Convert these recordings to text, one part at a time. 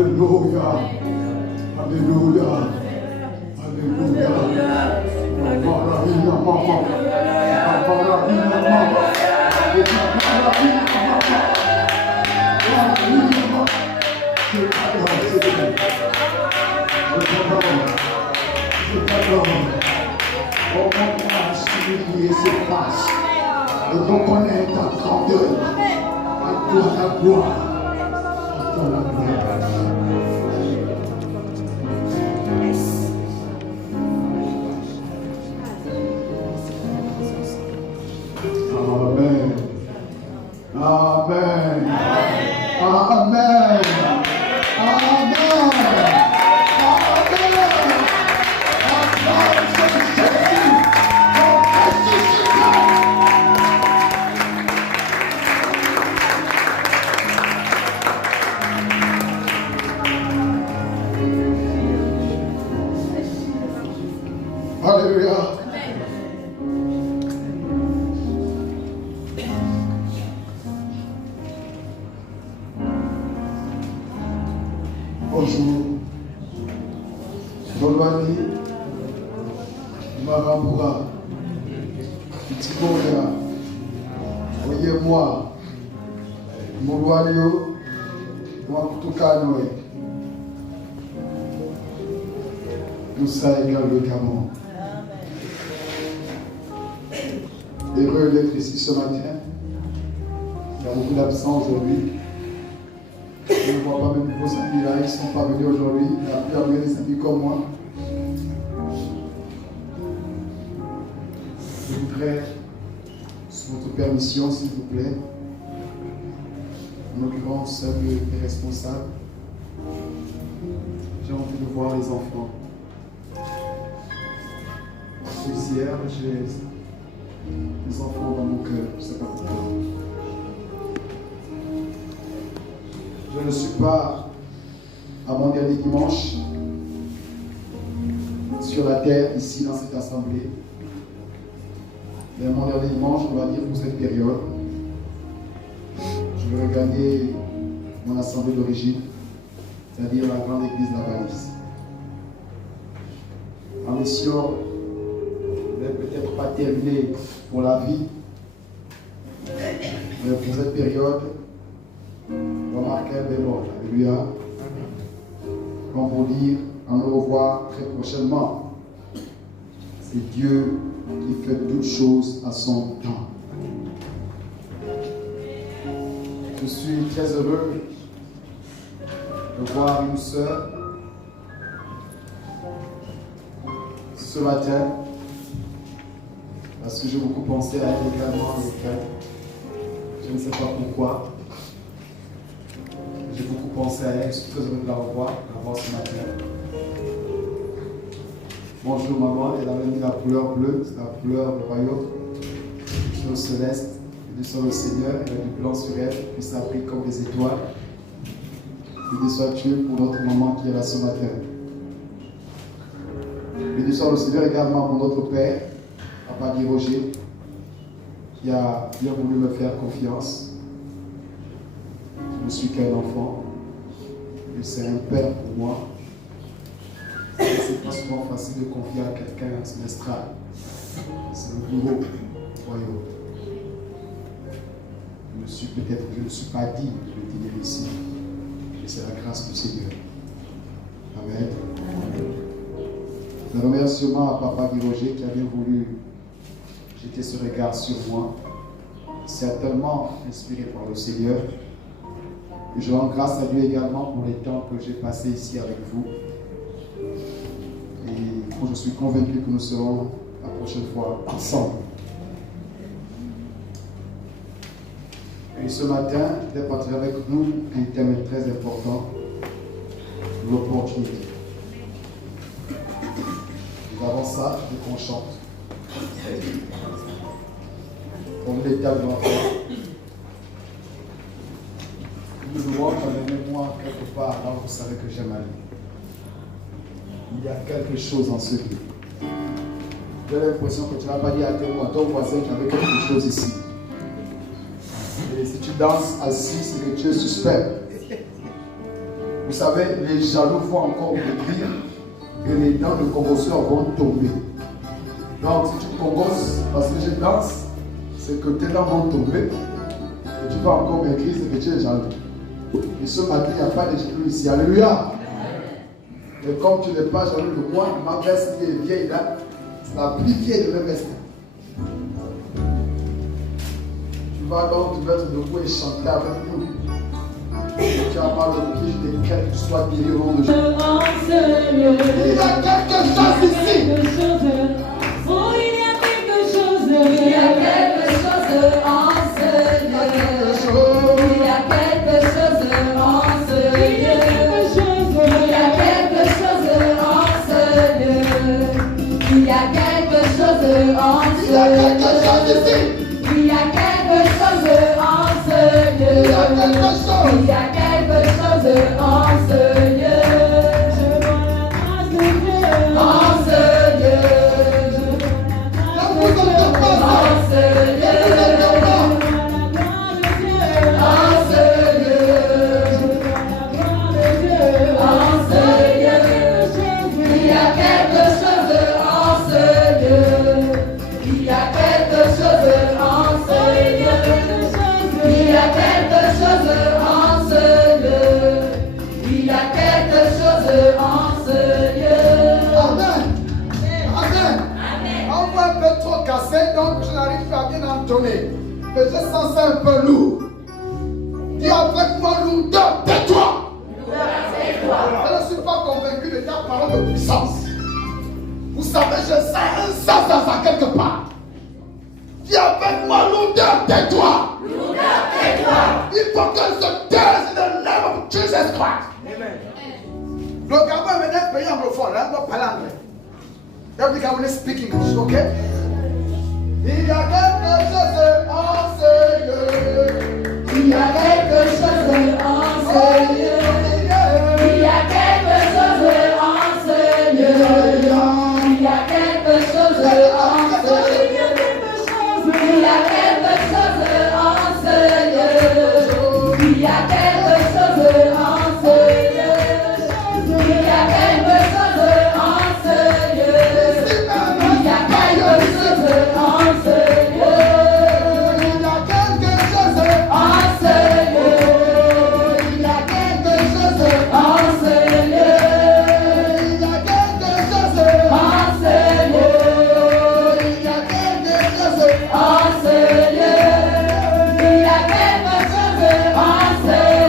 Alléluia. Alléluia. Alléluia. Je reconnais ta grandeur, à toi la gloire, à toi la gloire. Amen. Amen. Amen. Alléluia. Bonjour. Bolwani, Marambura, Petit Boya, Voyez-moi, Mouloualio, Mouakoutoukanoé, Moussa égale le Gabon. Heureux d'être ici ce matin. Il y a beaucoup d'absents aujourd'hui. Je ne vois pas même vos amis là, ils ne sont pas venus aujourd'hui. Il y a plusieurs des amis comme moi. Je voudrais, sous votre permission, s'il vous plaît, en l'occurrence celle des responsables, j'ai envie de voir les enfants. Hier, j'ai des enfants dans mon cœur, je ne sais pas pourquoi. Je ne suis pas à mon dernier dimanche sur la terre, ici dans cette assemblée. Mais à mon dernier dimanche, on va dire pour cette période, je vais regagner mon assemblée d'origine, c'est-à-dire la grande église de la Valise. En mission, je ne vais peut-être pas terminer pour la vie, mais pour cette période, remarquez des morts. Alléluia. Comme pour dire, on le revoit très prochainement. C'est Dieu qui fait toutes choses à son temps. Je suis très heureux de voir une sœur ce matin, parce que j'ai beaucoup pensé à elle également avec elle. Je ne sais pas pourquoi. J'ai beaucoup pensé à elle, je suis très heureux de la revoir ce matin. Bonjour maman, elle a mis la couleur bleue, c'est la couleur du royaume, du céleste, et du sol au Seigneur, elle a du blanc sur elle, puis ça brille comme des étoiles. Béni sois-tu pour notre maman qui est là ce matin. Béni soit le Seigneur également pour notre Père, Papa Guy Roger, qui a bien voulu me faire confiance. Je ne suis qu'un enfant, et c'est un père pour moi. C'est pas souvent facile de confier à quelqu'un semestral. C'est le bourreau du royaume. Je ne suis pas digne de le tenir ici, mais c'est la grâce du Seigneur. Amen. Un remerciement à Papa Guy Roger qui a bien voulu jeter ce regard sur moi, certainement inspiré par le Seigneur. Et je rends grâce à lui également pour les temps que j'ai passés ici avec vous. Et je suis convaincu que nous serons la prochaine fois ensemble. Et ce matin, de partager avec nous un thème très important, l'opportunité. Nous avons ça, je veux qu'on chante. Comme l'état de l'enfant. Nous devons amener moi quelque part, là vous savez que j'aime aller. Il y a quelque chose en ce lieu. J'ai l'impression que tu n'as pas dit à ton voisin qu'il y avait quelque chose ici. Et si tu danses assis, c'est que tu es suspect. Vous savez, les jaloux vont encore maigrir et les dents de convulsion vont tomber. Donc, si tu congosses parce que je danse, c'est que tes dents vont tomber et tu vas encore maigrir, c'est que tu es jaloux. Et ce matin, il n'y a pas de jaloux ici. Alléluia. Et comme tu n'es pas jaloux de moi, ma veste qui est vieille là, c'est la plus vieille de mes vestes. Tu vas donc te mettre debout et chanter avec nous. Tu as mal au pied, je décrète que tu sois guéri au nom de Jésus. Il y a quelque chose ici. Oh, il y a quelque chose. Il y a quelque chose en ce lieu. Il y a quelque chose en ce lieu. Il y a quelque chose en ce lieu. Il y a quelque chose en ce lieu. Il y a quelque chose ici. Il y a quelque chose en ce lieu. Il y a quelque chose. Il y a quelque chose en ce lieu. En ce lieu. Ne vous entendez pas ça. En ce lieu. Ne vous entendez pas. En ce lieu. En ce lieu. Il y a quelque chose en ce lieu. Il y a quelque chose en ce lieu. Il y a quelque chose en ce lieu. Il y a quelque chose en ce lieu. Amen. Amen. Envoie un peu trop cassé, donc je n'arrive pas à bien entonner. Mais je sens ça un peu lourd. Dis avec moi, lourdeur, tais-toi. Je ne suis pas convaincu de ta parole de puissance. Vous savez, je sens un sens à ça quelque part. Dis avec moi, lourdeur, tais-toi. Il faut qu'elle se taise in the name of Jesus Christ. Le Gabon est un pays anglophone, hein, donc parle anglais. Every Gabonais speak English, ok? Il y a quelque chose en ce lieu. Il y a quelque chose en ce lieu. Il y a quelque chose en ce lieu. Il y a quelque chose en ce lieu. Il y a quelque chose en ce lieu. Il y a quelque chose en ce lieu. Il y a quelque chose en ce lieu. Il y a quelque chose en ce lieu. Il y a quelque chose En ce lieu. Il y a quelque chose En ce lieu. Il y a quelque chose En ce lieu. Il y a quelque chose En ce lieu. Il y a quelque chose en ce lieu.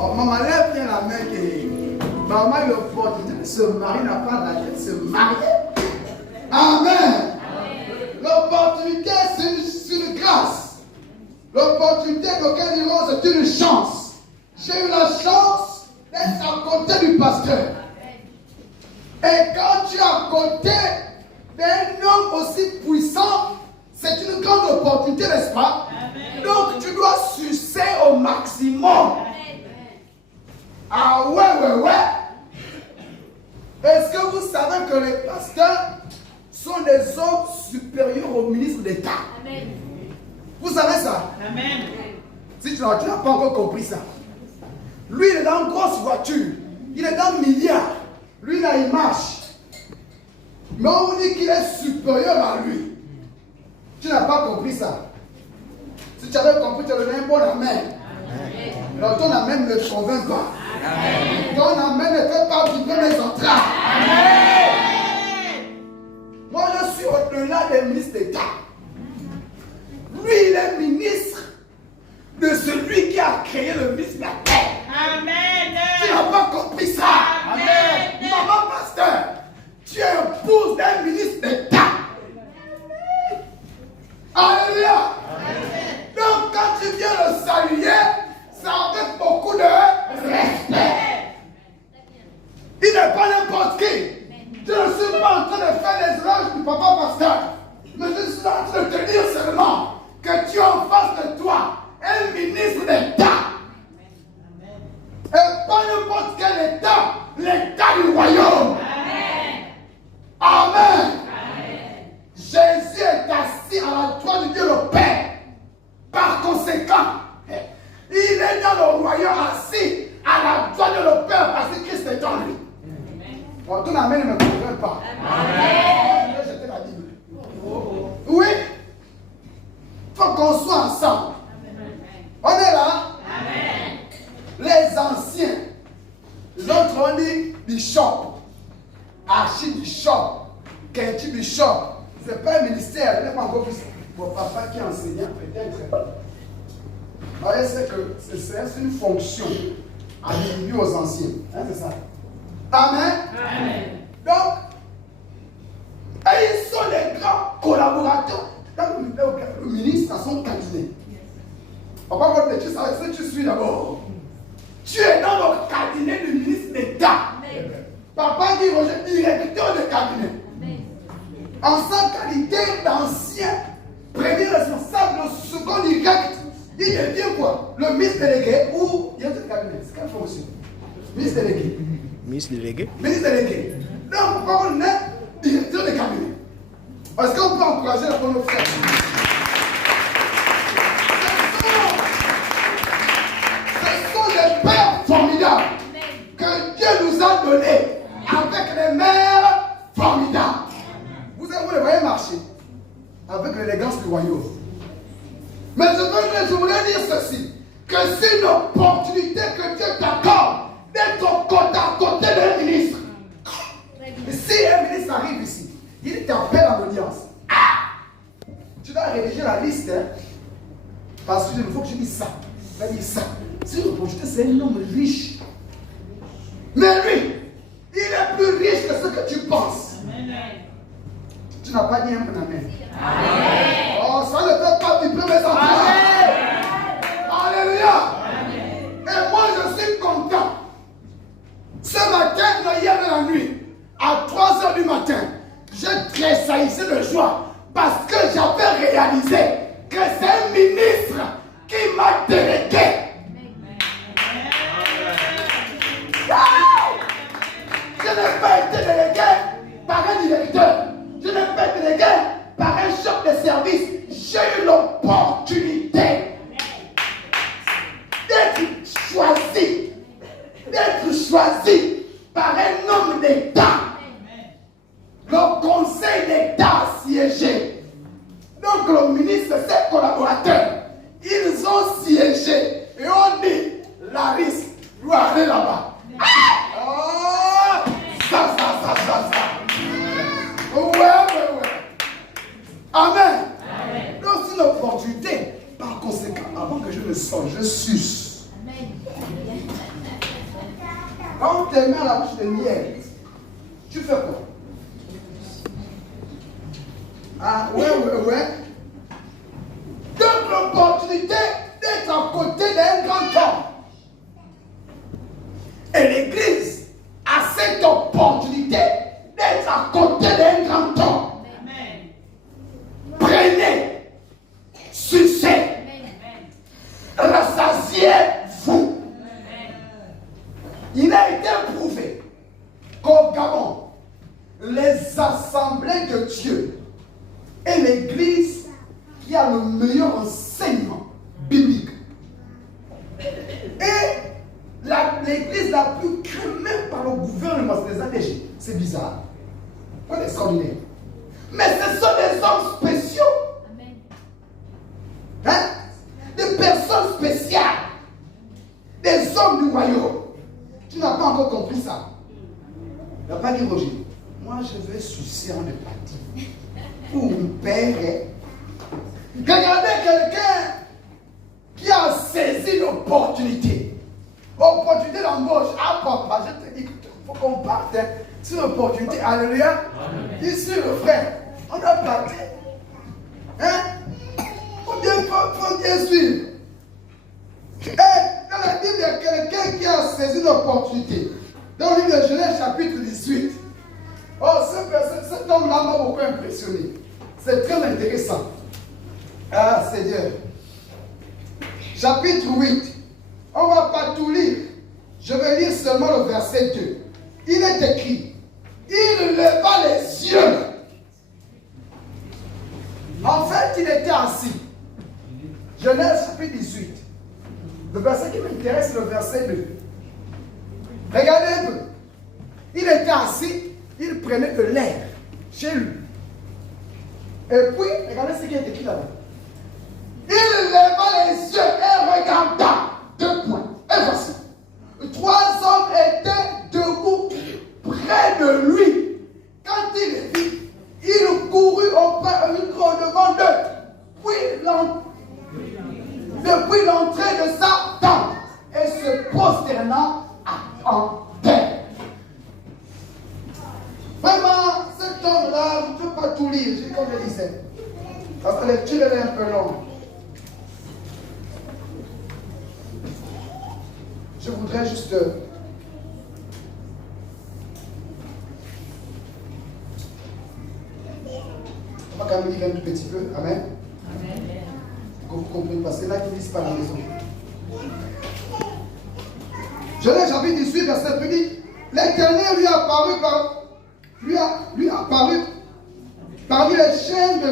Oh, maman, lève bien la main que maman a l'opportunité de se marier, n'a pas la tête de se marier. Amen. L'opportunité, c'est une grâce. L'opportunité d'aucun diront, c'est une chance. J'ai eu la chance d'être à côté du pasteur. Et quand tu es à côté d'un homme aussi puissant, c'est une grande opportunité, n'est-ce pas? Amen. Donc tu dois sucer au maximum. Amen. Ah ouais. Est-ce que vous savez que les pasteurs sont des hommes supérieurs au ministre d'État? Amen. Vous savez ça? Amen. Si tu n'as pas encore compris ça. Lui, il est dans une grosse voiture. Il est dans milliards. Lui, là, il marche. Mais on vous dit qu'il est supérieur à lui. Tu n'as pas compris ça. Si tu avais compris, tu as donné un bon amen. Alors ton amen ne te convainc pas. Amen. Ton amen ne fait pas vibrer mes entrailles. Amen. Moi, je suis au-delà des ministres d'État. Lui, il est ministre de celui qui a créé le ministre de la terre. Amen. Tu n'as pas compris ça. Amen. Maman pasteur, tu es épouse d'un ministre d'État. Alléluia. Donc quand tu viens le saluer, ça avec beaucoup de respect. Il n'est pas n'importe qui. Je ne suis pas en train de faire les éloges du papa pasteur. Mais je suis en train de te dire seulement que tu as en face de toi un ministre d'État. Et pas n'importe quel État, l'État du royaume. Amen. Amen. Jésus est assis à la droite de Dieu le Père. Par conséquent, il est dans le royaume assis à la droite de le Père parce que Christ est en lui. Bon, ton amen ne me convainc pas. Amen. Je vais jeter la Bible. Oui. Il faut qu'on soit ensemble. On est là. Amen. Les anciens, les autres on dit bishop, archibishop, kenchi-bishop. Ce n'est pas un ministère, il n'est pas encore plus. Mon papa qui est enseignant, peut-être. C'est que c'est une fonction attribuée aux anciens. Hein, c'est ça. Amen. Amen. Donc, ils sont les grands collaborateurs dans le ministre dans son cabinet. On va voir, tu sais ce que tu suis d'abord. Tu es dans le cabinet du ministre d'État. Papa dit Roger, directeur de cabinet. En sa qualité d'ancien premier responsable, le second direct, il devient quoi? Le ministre délégué ou directeur de cabinet? C'est quelle fonction? Ministre délégué. Ministre délégué. Ministre délégué. Donc, pourquoi on est directeur de cabinet? Parce qu'on peut encourager la bonne frère. Ce sont des pères formidables que Dieu nous a donnés avec les mères formidables. Vous les voyez marcher avec l'élégance du royaume. Mais je voulais dire ceci, que c'est une opportunité que Dieu t'accorde d'être à côté d'un ministre. Et si un ministre arrive ici, il t'appelle à l'audience. Tu dois rédiger la liste, hein, parce que il faut que je dise ça. Il va dire ça. C'est une opportunité, c'est un homme riche. Mais lui, il est plus riche que ce que tu penses. Tu n'as pas dit un peu amen. Amen. Oh, ça ne peut pas vibrer mes enfants. Alléluia. Et moi, je suis content. Ce matin, hier de la nuit, à 3h du matin, je tressaillissais de joie parce que j'avais réalisé que c'est un ministre qui m'a délégué. Je n'ai pas été délégué par un directeur. Je n'ai pas été délégué par un chef de service. J'ai eu l'opportunité d'être choisi par un homme d'État. Le conseil d'État a siégé. Donc le ministre et ses collaborateurs, ils ont siégé. Et on dit, Laris doit aller là-bas. Oh, ça. Ouais. Amen. Donc c'est une opportunité. Par conséquent, avant que je le sorte, je suce. Amen. tes mains à la bouche de miel, tu fais quoi? Ah, ouais. Donc l'opportunité d'être à côté d'un grand homme. Et l'Église a cette opportunité d'être à côté d'un grand homme. Prenez, sucez, rassasiez-vous. Il a été prouvé qu'au Gabon, les assemblées de Dieu est l'Église qui a le meilleur enseignement biblique. Et l'Église la plus crémée par le gouvernement, c'est les ADG. C'est bizarre. Pas extraordinaire. Mais ce sont des hommes spéciaux. Hein? Des personnes spéciales. Des hommes du royaume. Tu n'as pas encore compris ça. Il n'a pas dit Roger. Moi, je vais sucer en de partie. Pour mon père. Regardez quelqu'un qui a saisi l'opportunité. Opportunité d'embauche. Ah papa, je te dis qu'il faut qu'on parte. Hein. C'est une opportunité. Alléluia. Ici le frère. On a parti. Hein? Faut bien suivre. Et dans la Bible, il y a quelqu'un qui a saisi l'opportunité. Dans le livre de Genèse, chapitre 18. Oh, cet homme-là m'a beaucoup impressionné. C'est très intéressant. Ah, Seigneur. Chapitre 8. On ne va pas tout lire. Je vais lire seulement le verset 2. Il est écrit, il leva les yeux. En fait, il était assis. Genèse chapitre 18. Le verset qui m'intéresse, c'est le verset 2. Regardez un peu. Il était assis, il prenait de l'air chez lui. Et puis, regardez ce qui est écrit là-bas. Il leva les yeux et regarda. 2 points. Et voici. 3 hommes étaient debout près de lui. Quand il les vit, il courut devant d'eux. Depuis l'entrée de sa tente et se prosternant en terre. Vraiment, cet homme-là, je ne peux pas tout lire, comme je disais. Parce que la lecture est un peu longue. Je voudrais juste on va quand même lire un tout petit peu. Amen. Amen. Que vous compreniez, parce que là, ils ne lisent pas la maison. Genèse chapitre 18, verset 1 dit, l'Éternel lui a apparu parmi les chaînes de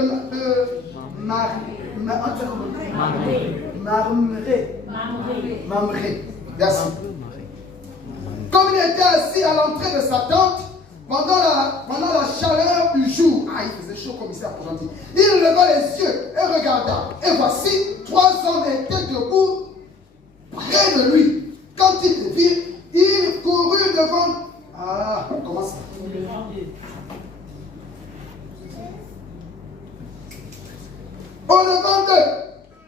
Mamré. Merci. Comme il était assis à l'entrée de sa tente, pendant la chaleur du jour, il faisait chaud comme ici à Port-Gentil, il leva les yeux et regarda. Et voici, 3 hommes étaient debout près de lui. Quand il les vit, il courut devant. Ah, comment ça? Au devant d'eux,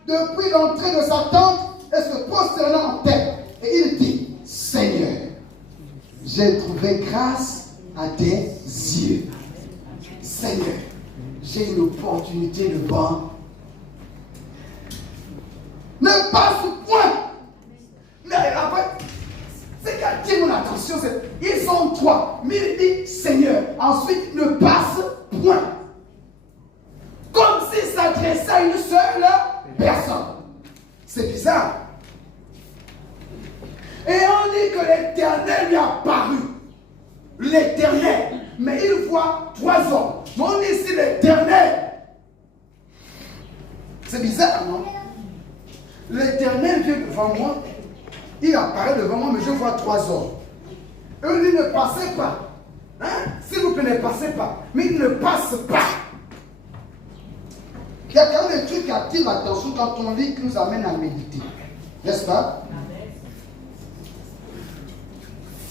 depuis l'entrée de sa tente, et se prosternant en terre. Et il dit, Seigneur, j'ai trouvé grâce à tes yeux. Seigneur, j'ai une opportunité devant. Ne passe point. Mais après, ce qui attire mon attention, c'est ils sont 3. Mais il dit, Seigneur, ensuite ne passe point. Comme s'il s'adressait à une seule personne. C'est bizarre. Et on dit que l'Éternel lui a apparu. L'Éternel. Mais il voit 3 hommes. Mais on dit ici l'Éternel. C'est bizarre, non? L'Éternel vient devant moi. Il apparaît devant moi, mais je vois 3 hommes. Eux, ils ne passaient pas. Hein? S'il vous plaît, ne passez pas. Mais ils ne passent pas. Il y a quand même des trucs qui attirent l'attention quand on lit, qui nous amène à méditer. N'est-ce pas?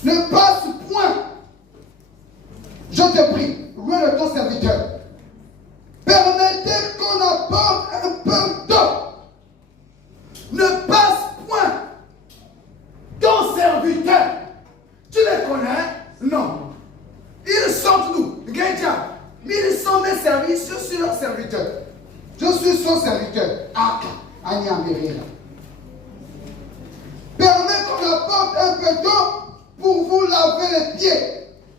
Ne passe point. Je te prie, loin de ton serviteur. Permettez qu'on apporte un peu d'eau. Ne passe point. Ton serviteur, tu les connais. Non. Ils sont nous. Ils sont mes services, je suis leur serviteur. Je suis son serviteur. Permets qu'on apporte un peu d'eau pour vous laver les pieds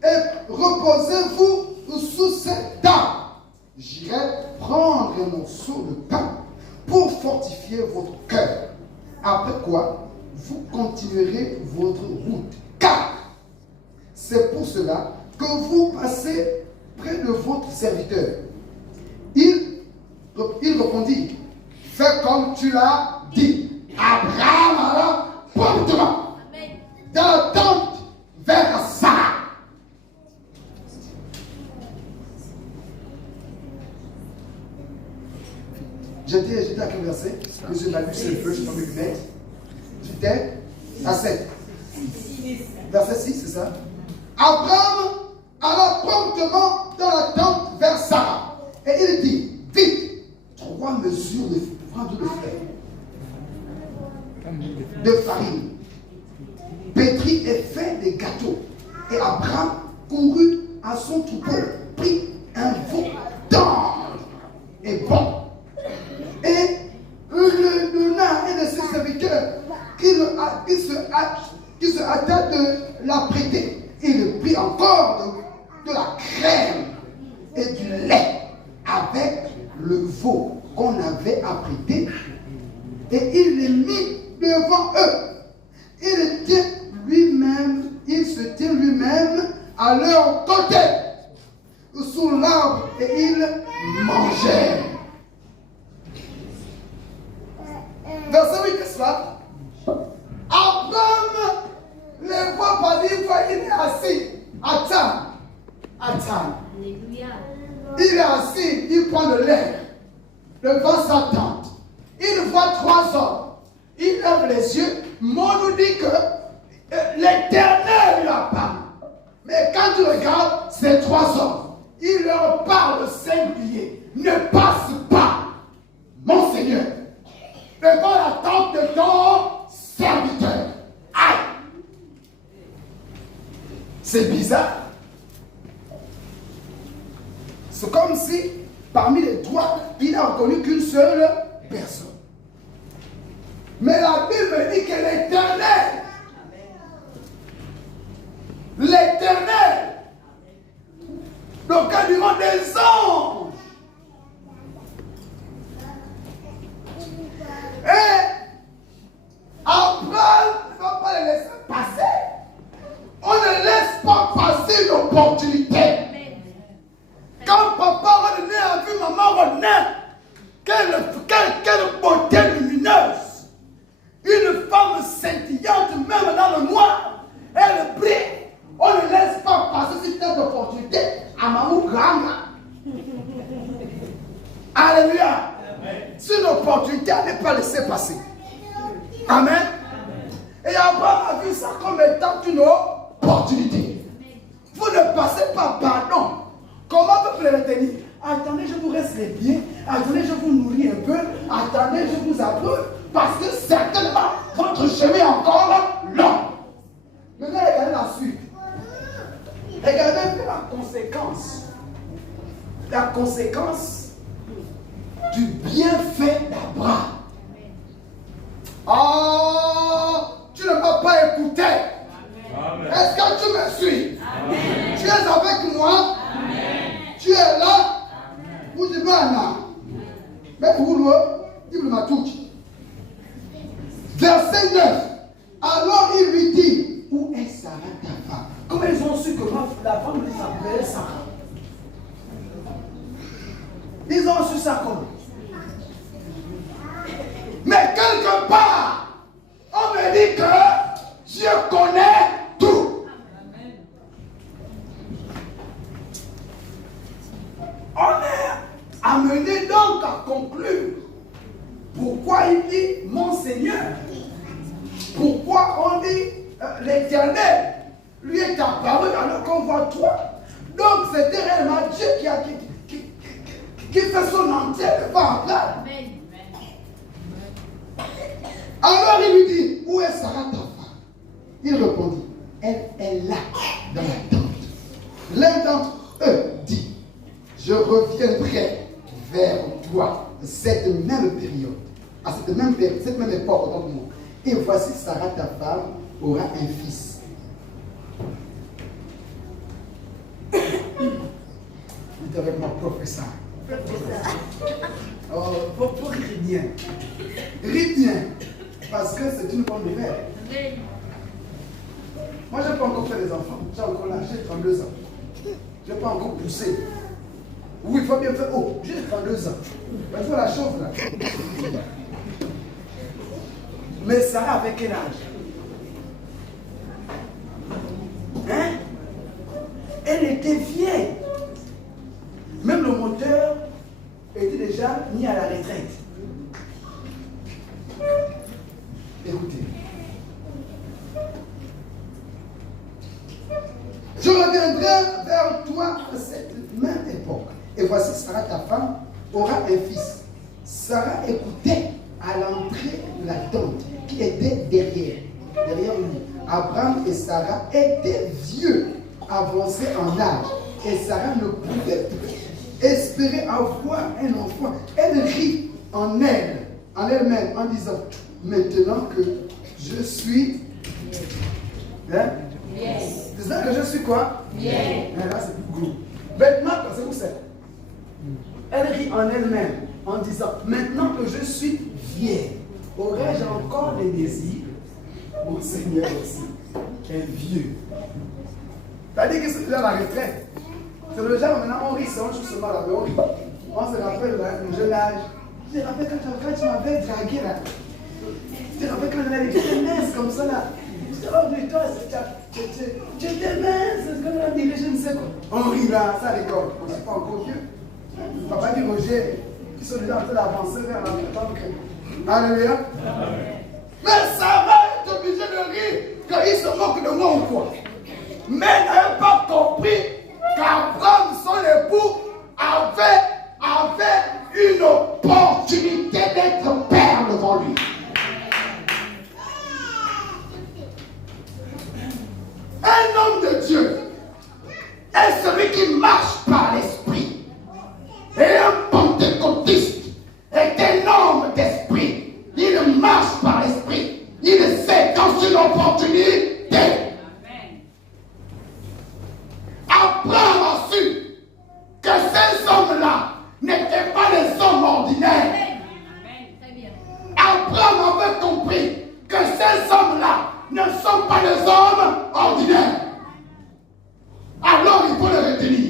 et reposez-vous sous cette table. J'irai prendre un morceau de pain pour fortifier votre cœur. Après quoi, vous continuerez votre route. Car c'est pour cela que vous passez près de votre serviteur. Il répondit, fais comme tu l'as dit. Abraham alla promptement dans la tente vers Sarah. J'étais à quel verset? Monsieur m'a vu, c'est le feu, je prends mes lunettes. J'étais à 7. Verset 6, c'est ça? Abraham alla promptement dans la tente vers Sarah. Et il dit, vite, 3 mesures de de farine, pétrit et fait des gâteaux. Et Abraham courut à son troupeau, prit un veau tendre et bon, et le donna à un de ses serviteurs qui se hâta de la prêter. Il prit encore de la crème et du lait avec le veau qu'on avait apprêté, et il les mit devant eux. Il se tient lui-même à leur côté sous l'arbre et ils mangeaient. Verset 8, n'est-ce pas? Abraham les voit passer, il est assis à table. Il est assis, il prend le lait devant sa tente. Il voit 3 hommes. Il lève les yeux. Moi nous dit que l'Éternel lui parle. Mais quand tu regardes ces 3 hommes, il leur parle singulier. Ne passe pas, mon Seigneur, devant la tente de ton serviteur. Aïe! C'est bizarre. C'est comme si, parmi les 3, il n'a reconnu qu'une seule personne. Mais la Bible dit que l'Éternel, donc il durant des anges, et Abraham ne va pas les laisser passer. On ne laisse pas passer une opportunité. Quand papa René a vu maman René, quelle beauté lumineuse. Une femme scintillante, même dans le noir, elle brille. On ne laisse pas passer cette opportunité à Mamou Grama. Alléluia. C'est une opportunité à ne pas laisser passer. Amen. Et Abraham a vu ça comme étant une opportunité. Vous ne passez pas pardon. Comment vous pouvez le retenir? Attendez, je vous reste les pieds. Attendez, je vous nourris un peu. Attendez, je vous abreuve. Parce que certainement, votre chemin est encore long. Maintenant, regardez la suite. Regardez un peu la conséquence. La conséquence du bienfait d'Abraham. Oh, tu ne m'as pas écouté. Est-ce que tu me suis? Amen. Tu es avec moi? Amen. Tu es là? Vous dites là. Mais vous, il m'a tout. Verset 9. Alors il lui dit, où est Sarah ta femme? Comment ils ont su que la femme les appelait Sarah? Ils ont su ça comment? Mais quelque part, on me dit que Dieu connaît tout. On est amené donc à conclure. Pourquoi il dit mon Seigneur? Pourquoi on dit l'Éternel lui est apparu alors qu'on voit toi? Donc c'était réellement Dieu qui fait son entrée devant Abraham. Alors il lui dit, où est Sarah ta femme? Il répondit, elle est là dans la tente. je reviendrai vers toi cette même période, à cette même époque, autant pour moi. Et voici Sarah, ta femme, aura un fils. Dites avec moi, professeur. Oh, faut rire bien. Rire bien. Parce que c'est une bonne nouvelle. Moi, je n'ai pas encore fait des enfants. J'ai encore l'âge, j'ai 32 ans. Je n'ai pas encore poussé. Oui, il faut bien faire. Oh, j'ai 32 ans. Il faut la chauffe là. Mais Sarah avait quel âge? Hein? Elle était vieille. Même le moteur était déjà mis à la retraite. Écoutez. Je reviendrai vers toi à cette même époque. Et voici Sarah, ta femme, aura un fils. Sarah écoutait à l'entrée de la tente qui était derrière lui. Abraham et Sarah étaient vieux, avancés en âge. Et Sarah ne pouvait plus espérer avoir un enfant. Elle rit en elle-même, en disant, maintenant que je suis... Hein? Yes. C'est ça que je suis quoi? Yes. Mais là, c'est plus gros. Maintenant, c'est où c'est? Elle rit en elle-même, en disant, maintenant que je suis vieille, aurais-je encore des désirs? Mon Seigneur aussi est vieux. C'est-à-dire que c'est déjà la retraite. C'est le genre, maintenant, on rit, on joue seulement là, mais on rit. On se rappelle le jeune âge. Je te rappelle quand tu m'avais dragué là. Je te rappelle quand j'étais mince comme ça là. Je te rappelle, toi, tu étais mince, c'est comme on dit, je ne sais quoi. On rit là, ça rigole. On ne suis pas encore vieux. Papa dit Roger, ils sont déjà en train d'avancer vers la que... Alléluia. Mais Sarah est obligée de rire quand il se moque de moi ou quoi. Mais elle n'avait pas compris qu'Abraham, son époux, avait une opportunité d'être père devant lui. Un homme de Dieu est celui qui marche par l'esprit. Et un pentecôtiste est un homme d'esprit. Il marche par l'esprit. Il sait quand c'est une opportunité. Abraham a su que ces hommes-là n'étaient pas des hommes ordinaires. Abraham avait compris que ces hommes-là ne sont pas des hommes ordinaires. Alors il faut les retenir.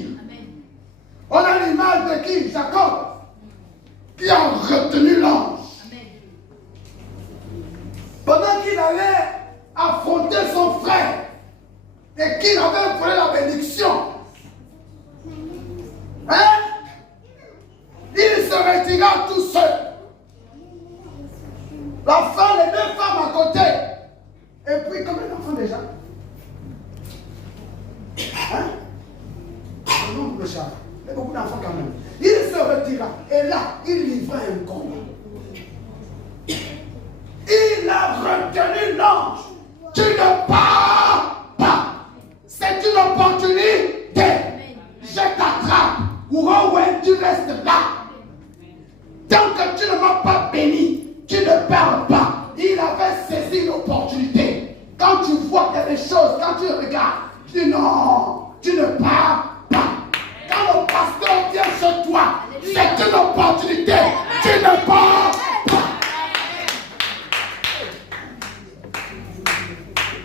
On a l'image de qui? Jacob, qui a retenu l'ange. Pendant qu'il allait affronter son frère et qu'il avait volé la bénédiction, hein? Il se retira tout seul. La femme, les deux femmes à côté. Et puis, combien d'enfants déjà? Hein? Non, le chat. Il y a beaucoup d'enfants quand même. Il se retira. Et là, il livra un combat. Il a retenu l'ange. Tu ne pars pas. C'est une opportunité. Je t'attrape. Ou tu restes là. Tant que tu ne m'as pas béni, tu ne pars pas. Il avait saisi l'opportunité. Quand tu vois quelque chose, quand tu regardes, tu dis non, tu ne pars pas. Quand le pasteur vient chez toi, c'est une opportunité. Tu ne pars pas.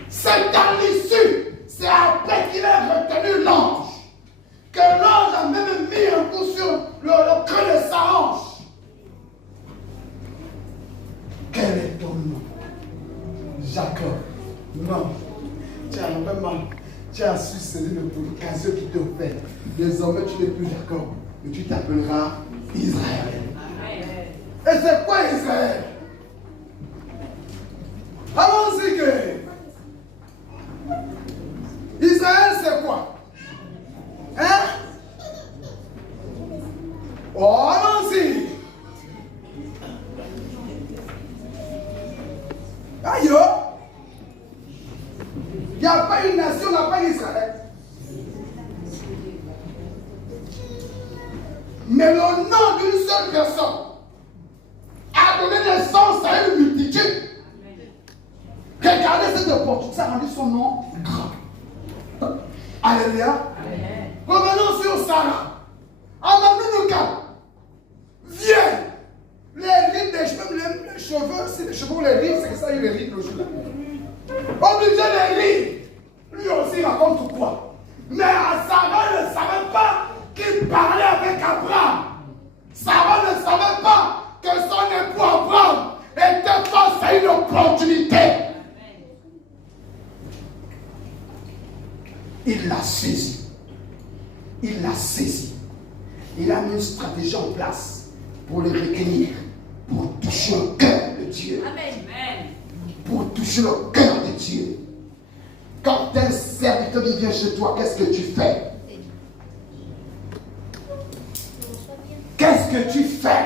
C'est dans l'issue. C'est après qu'il a retenu l'ange que l'ange a même mis un coup sur le creux de sa hanche. Quel est ton nom? Jacob. Non. Tu as vraiment, tu as su celui de l'occasion qui te fait. Désormais, tu n'es plus Jacob, mais tu t'appelleras Israël. Et c'est quoi Israël? Allons-y que Israël, c'est quoi? Hein? Oh, allons-y. Aïe! Il n'y a pas une nation, il n'y a pas Israël. Mais le nom d'une seule personne a donné naissance à une multitude. Regardez cette opportunité, ça a rendu son nom grand. Alléluia. Revenons sur Sarah. Amadounouka. Viens. Les rides des cheveux, les cheveux, si les cheveux les rides, c'est que ça, il les rides le jour-là. Obligé les rides. Lui aussi raconte quoi. Mais Sarah ne savait pas qu'il parlait avec Abraham. Sarah ne savait pas que son époux Abraham était face à une opportunité. Il l'a saisi. Il l'a saisi. Il a mis une stratégie en place pour le retenir, pour toucher le cœur de Dieu. Amen. Pour toucher le cœur de Dieu. Quand un serviteur vient chez toi, qu'est-ce que tu fais? Qu'est-ce que tu fais?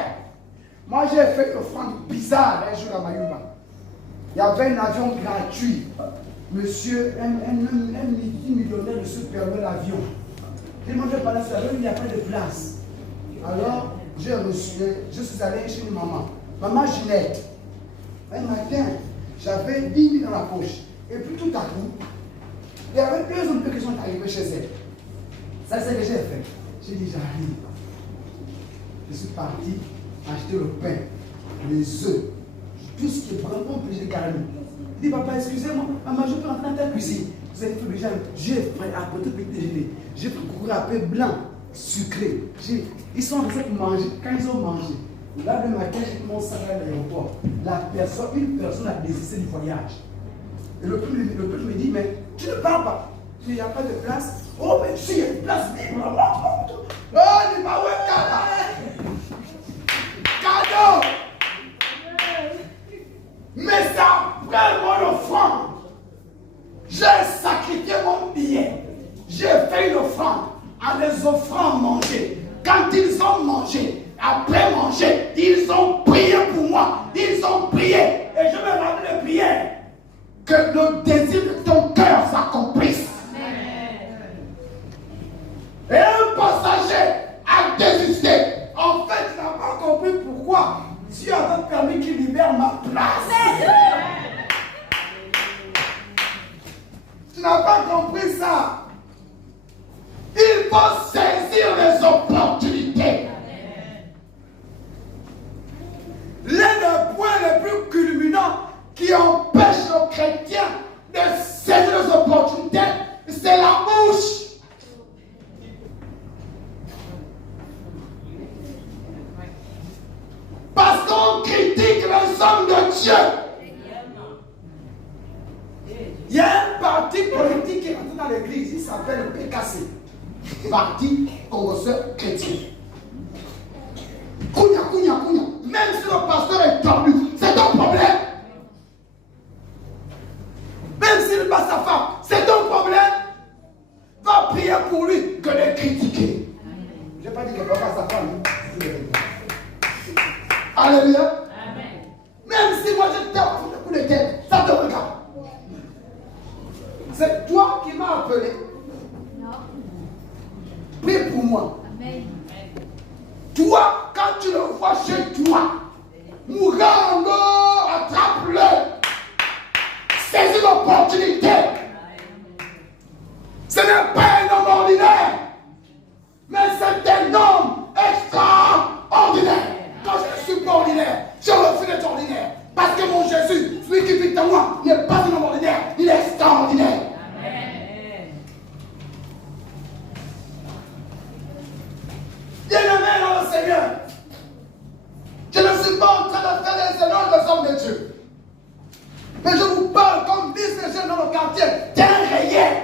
Moi, j'ai fait une offrande bizarre un jour à Mayumba. Il y avait un avion gratuit. Monsieur, un multimillionnaire se permet l'avion. Il m'a fait parler sur l'avion, il n'y a pas de place. Alors, je suis allé chez une maman. Maman Ginette. Un matin, j'avais 10 000 dans la poche. Et puis tout à coup, il y avait 2 autres qui sont arrivés chez elle. Ça, c'est ce que j'ai fait. J'ai dit, j'arrive. Je suis parti acheter le pain, les œufs, tout ce qui est vraiment plus de carrément. Il dit, papa, excusez-moi, maman, je peux rentrer dans ta cuisine. Vous avez fait déjà, j'ai apporté le petit déjeuner. J'ai procuré un peu blanc, sucré. Ils sont restés pour manger. Quand ils ont mangé, là le matin, j'ai commencé à aller à l'aéroport. Une personne a désisté du voyage. Et le plus me dit, mais tu ne pars pas. Il n'y a pas de place. Oh, mais si, il y a une place libre. Oh, il m'a cadeau. Mais ça, après mon offrande, j'ai sacrifié mon billet. J'ai fait une offrande à les offrandes à manger. Quand ils ont mangé, après manger, ils ont prié pour moi. Ils ont prié. Et je me rappelle le prière. Que le désir de ton cœur s'accomplisse. Et un passager a désisté. En fait, il n'a pas compris pourquoi Dieu avait permis qu'il libère ma place. Tu n'as pas compris ça. Il faut saisir les opportunités. L'un des points les plus culminants qui empêche le chrétien de saisir les opportunités, c'est la bouche. Parce qu'on critique les hommes de Dieu. Il y a un parti politique qui est rentré dans l'église, il s'appelle le PKC. Parti congresseur chrétien. Kounia. Même si le pasteur est tordu, c'est ton problème. Même s'il bat sa femme, c'est ton problème. Va prier pour lui que de critiquer. Je n'ai pas dit qu'il ne va pas sa femme. Alléluia. Amen. Même si moi je t'ai offert le coup de tête, ça te regarde. C'est toi qui m'as appelé. Non. Prie pour moi. Amen. Toi, quand tu le vois chez toi, Mourando, attrape-le. Saisis l'opportunité. Ce n'est pas un homme ordinaire, mais c'est un homme extraordinaire. Quand je ne suis pas ordinaire, je refuse d'être ordinaire. Parce que mon Jésus, celui qui vit en moi, n'est pas un homme ordinaire, il est extraordinaire. Amen. Bien-aimé dans le Seigneur, je ne suis pas en train de faire les éloges des hommes de Dieu. Mais je vous parle comme disent les jeunes dans le quartier d'un réel.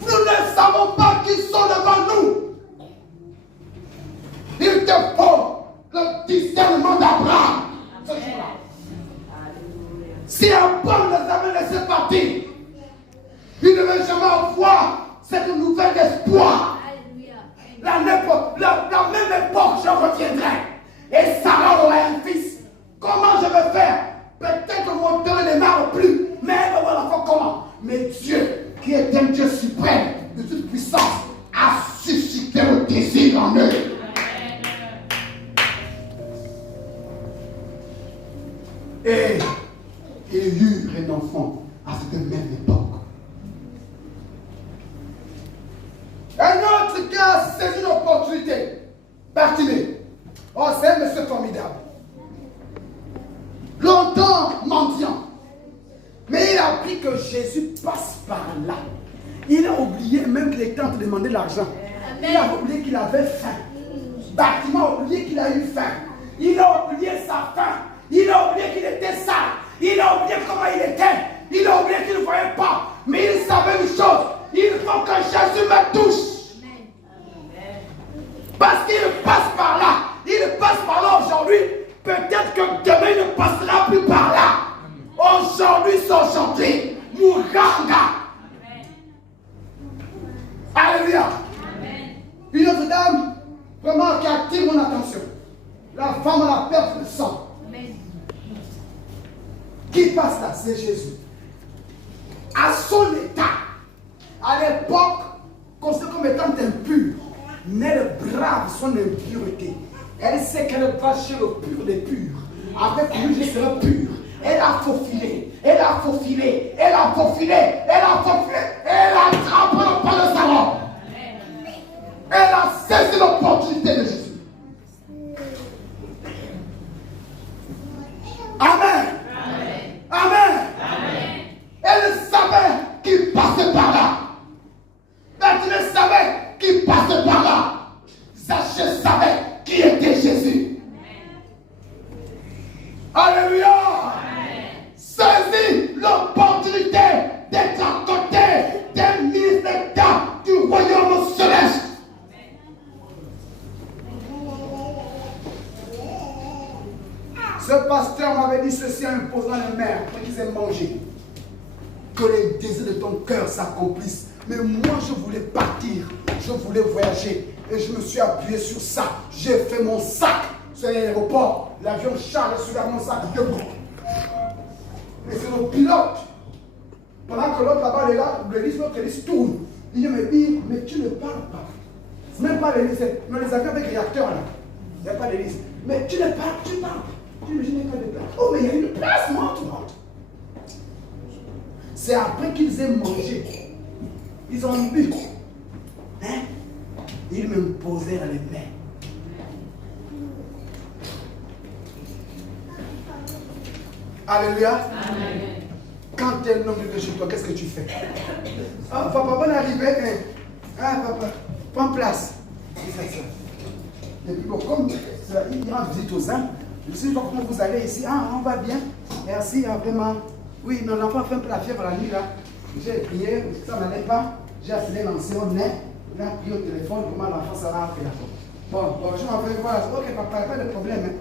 Nous ne savons pas qui sont devant nous. Il te faut le discernement d'Abraham. Si Abraham les avait laissés partir, il ne devait jamais avoir cette nouvelle espoir. La même époque, je reviendrai. Et Sarah aura un fils. Comment je vais faire? Peut-être que mon cœur ne démarre plus. Mais elle aura l'enfant comment? Mais Dieu, qui est un Dieu suprême, de toute puissance a suscité le désir en eux. Et ils eurent un enfant à cette même époque. Un autre qui a saisi une opportunité, Bartimée. Oh, c'est un monsieur formidable. Longtemps mendiant. Mais il a appris que Jésus passe par là. Il a oublié même qu'il était en train de demander l'argent. Il a oublié qu'il avait faim. Bartimée a oublié qu'il a eu faim. Il a oublié sa faim. Il a oublié qu'il était sale. Il a oublié comment il était. Il a oublié qu'il ne voyait pas. Mais il savait une chose. Il faut que Jésus me touche. Parce qu'il passe par là. Il passe par là aujourd'hui. Peut-être que demain il ne passera plus par là. Aujourd'hui, c'est aujourd'hui. Mouranga. Alléluia. Une autre dame, vraiment qui attire mon attention. La femme à la perte de sang. Qui passe là, c'est Jésus. À son état, à l'époque, considérée comme étant impure, mais elle brave son impureté. Elle sait qu'elle va chez le pur des purs. Avec lui, je serai pur. Elle a faufilé, elle a faufilé, elle a faufilé, elle a faufilé, elle a attrapé le pain de salon. Elle a saisi l'opportunité de Jésus. Amen. Amen. Amen. Elle savait qu'il passait par là. Bartimée savait qu'il passait par là. Zachée savait qui était Jésus. Alléluia. Saisis l'opportunité d'être à côté des ministres d'État du royaume céleste. Ce pasteur m'avait dit ceci en imposant les mains après qu'ils aient mangé. Que les désirs de ton cœur s'accomplissent. Mais moi, je voulais partir. Je voulais voyager. Et je me suis appuyé sur ça. J'ai fait mon sac sur l'aéroport. L'avion charge sur mon sac debout. Et c'est le pilote. Pendant que l'autre là-bas est là, l'autre hélice tourne. Il dit, mais tu ne parles pas. C'est même pas l'hélice. Non, les avions avec réacteur là. Il n'y a pas d'hélice. Mais tu ne parles, tu parles. Tu me dis, je n'ai pas de place. Oh, mais il y a une place, monte. C'est après qu'ils aient mangé. Ils ont bu. Hein? Ils me posèrent les mains. Alléluia. Amen. Quand tu es un homme de chez toi, qu'est-ce que tu fais? Ah, papa, on est arrivé. Ah, papa, prends place. Il fait ça. Et puis, bon, comme il rend visite aux âmes, je ne sais pas comment vous allez ici. Ah, on va bien. Merci, vraiment. Oui, mon enfant a fait un peu la fièvre la nuit là. J'ai prié, ça n'allait pas. J'ai appelé l'ancien, on est. Il a pris au téléphone, comment l'enfant ça va faire. Bon, je m'en vais voir. Ok, papa, il n'y a pas de problème. Hein.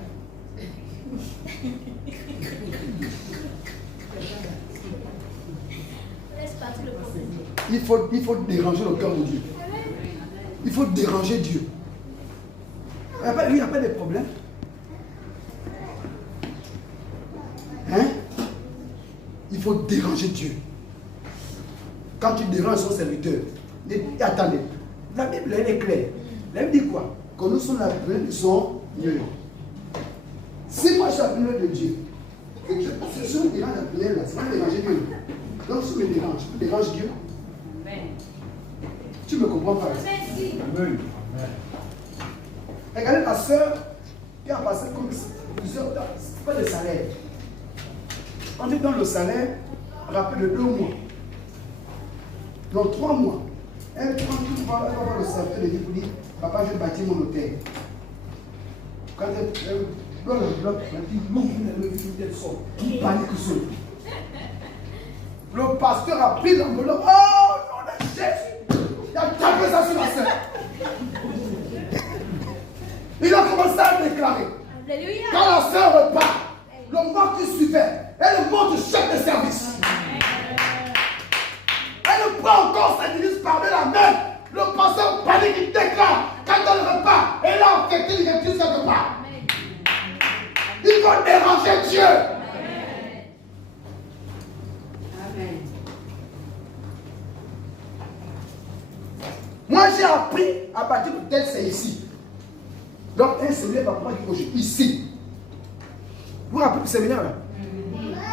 Il faut déranger le cœur de Dieu. Il faut déranger Dieu. Il n'y a pas de problème. Hein? Il faut déranger Dieu. Quand tu déranges son serviteur, attendez, la Bible elle est claire. La Bible dit quoi? Que nous sommes la prunelle de son Dieu. Si moi je suis la prunelle de Dieu, et que je me dérange la prunelle là, c'est pas déranger Dieu. Donc si je me dérange, je dérange Dieu. Tu me comprends pas? Amen. Regardez la soeur qui a passé comme plusieurs temps. C'est pas de salaire. On est dans le salaire, rappel de 2 mois. Dans 3 mois. Elle prend tout, elle va voir le serviteur de Dieu pour dire, papa, je vais bâtir mon hôtel. Quand elle bloque le bloc, elle dit, non, vous n'avez vu tel sort. Il panique seul. Le pasteur a pris l'enveloppe. Oh, non, de Jésus! Il a tapé ça sur la sœur. Il a commencé à déclarer. Alléluia. Quand la sœur repart, le mois qui suivait, elle monte chef de service. Elle prend encore sa divise par la main. Le pasteur panique, il déclare. Quand elle repart, elle a affecté les quelque part. Il faut déranger Dieu. j'ai appris à partir de tel, c'est ici. Donc, un séminaire va pas dire que je suis ici. Vous vous rappelez du séminaire là?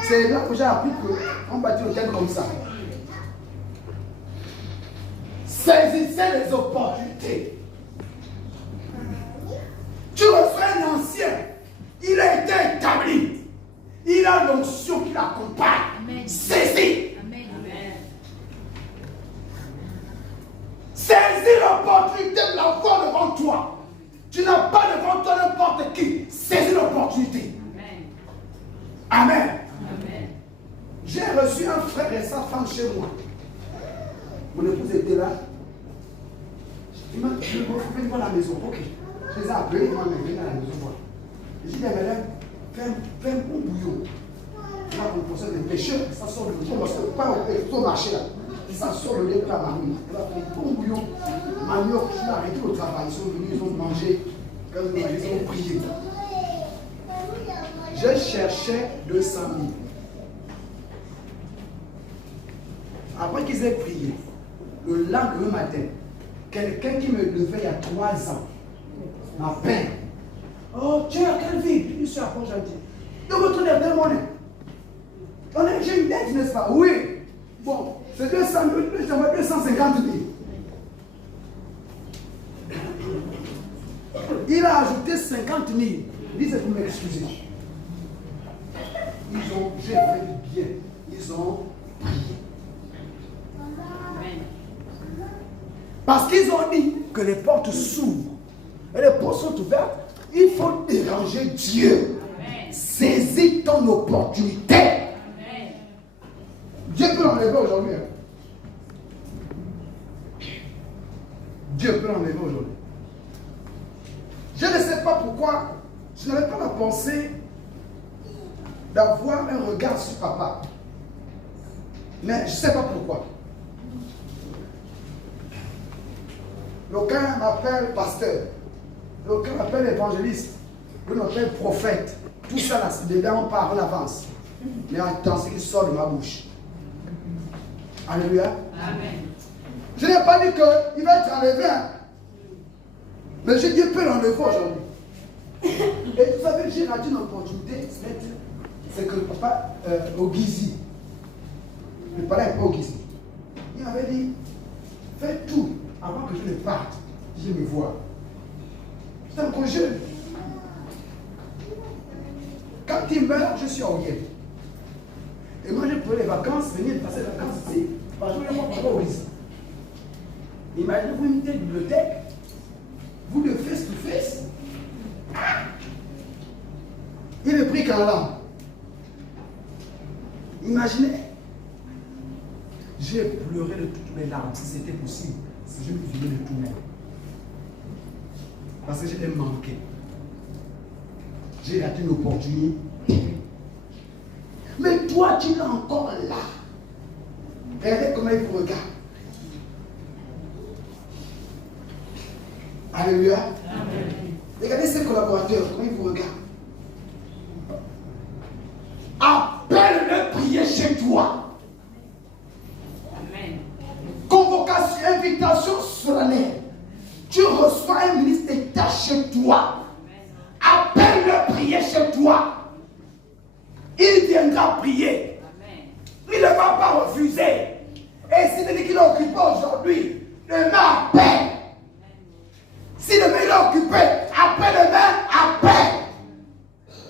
C'est là que j'ai appris qu'on bâtit l'hôtel comme ça. Saisissez les opportunités. Tu reçois un ancien. Il a été établi. Il a l'onction qui l'accompagne. Saisis. Saisis l'opportunité de la voir devant toi. Tu n'as pas devant toi n'importe qui. Saisis l'opportunité. Amen. Amen. J'ai reçu un frère et sa femme chez moi. Mon épouse était là. Il m'a dit, je vais voir la maison. Ok. Je les ai appelés, ils m'ont amené à la maison voir. J'ai dit, madame, fais un bon bouillon. Là, on possède des pêcheurs, ça sort le lait. Parce que pas au marché là. Ça sort le lait pour la marine. Elle a fait un bon bouillon. Manioc, je l'ai arrêté au travail. Ils sont venus, ils ont mangé. Quand ils ont mangé, ils ont prié. Je cherchais 200 000. Après qu'ils aient prié, le lendemain matin, quelqu'un qui me levait il y a 3 ans m'appelle. Oh, tu es à quelle ville? Je suis à Pont-Gentil. De votre dernier monnaie. J'ai une dette, n'est-ce pas? Oui. Bon, c'est 200 000, j'envoie 250 000. Il a ajouté 50 000. Il dit, c'est pour m'excuser. J'ai fait du bien. Ils ont prié. Parce qu'ils ont dit que les portes s'ouvrent. Et les portes sont ouvertes. Il faut déranger Dieu. Amen. Saisis ton opportunité. Amen. Dieu peut l'enlever aujourd'hui. Dieu peut l'enlever aujourd'hui. Je ne sais pas pourquoi. Je n'avais pas la pensée d'avoir un regard sur papa. Mais je ne sais pas pourquoi. L'aucun m'appelle pasteur. L'aucun m'appelle évangéliste. L'aucun m'appelle prophète. Tout ça là, c'est dedans, on part en avance. Mais attends, ce qui sort de ma bouche. Alléluia. Amen. Je n'ai pas dit qu'il va être enlevé. Hein. Mais Dieu peut l'enlever aujourd'hui. Et vous savez, j'ai raté une opportunité. C'est que le papa Ogizi, le palais est Ogizi, il avait dit, fais tout avant que je ne parte. Je me vois. C'est encore jeune. Quand il meurt, je suis en Yémen. Et moi, je prenais les vacances, venir passer les vacances ici. Parce que je ne vois pas Ogizi. Imaginez, vous mettez une bibliothèque, vous le face to face. Il me prit qu'en langue. Imaginez, j'ai pleuré de toutes mes larmes, si c'était possible, si je me filais de tout même. Parce que j'étais manqué. J'ai raté une opportunité. Mais toi, tu es encore là. Regardez comment il vous regarde. Alléluia. Amen. Regardez ses collaborateurs, comment ils vous regardent. Appelle-le prier chez toi. Amen. Convocation, invitation solennelle. Tu reçois un ministre d'État chez toi. Appelle-le prier chez toi. Il viendra prier. Amen. Il ne va pas refuser. Et s'il te dit qu'il est occupé aujourd'hui, demain appelle. Si demain il est occupé, après-demain, appelle.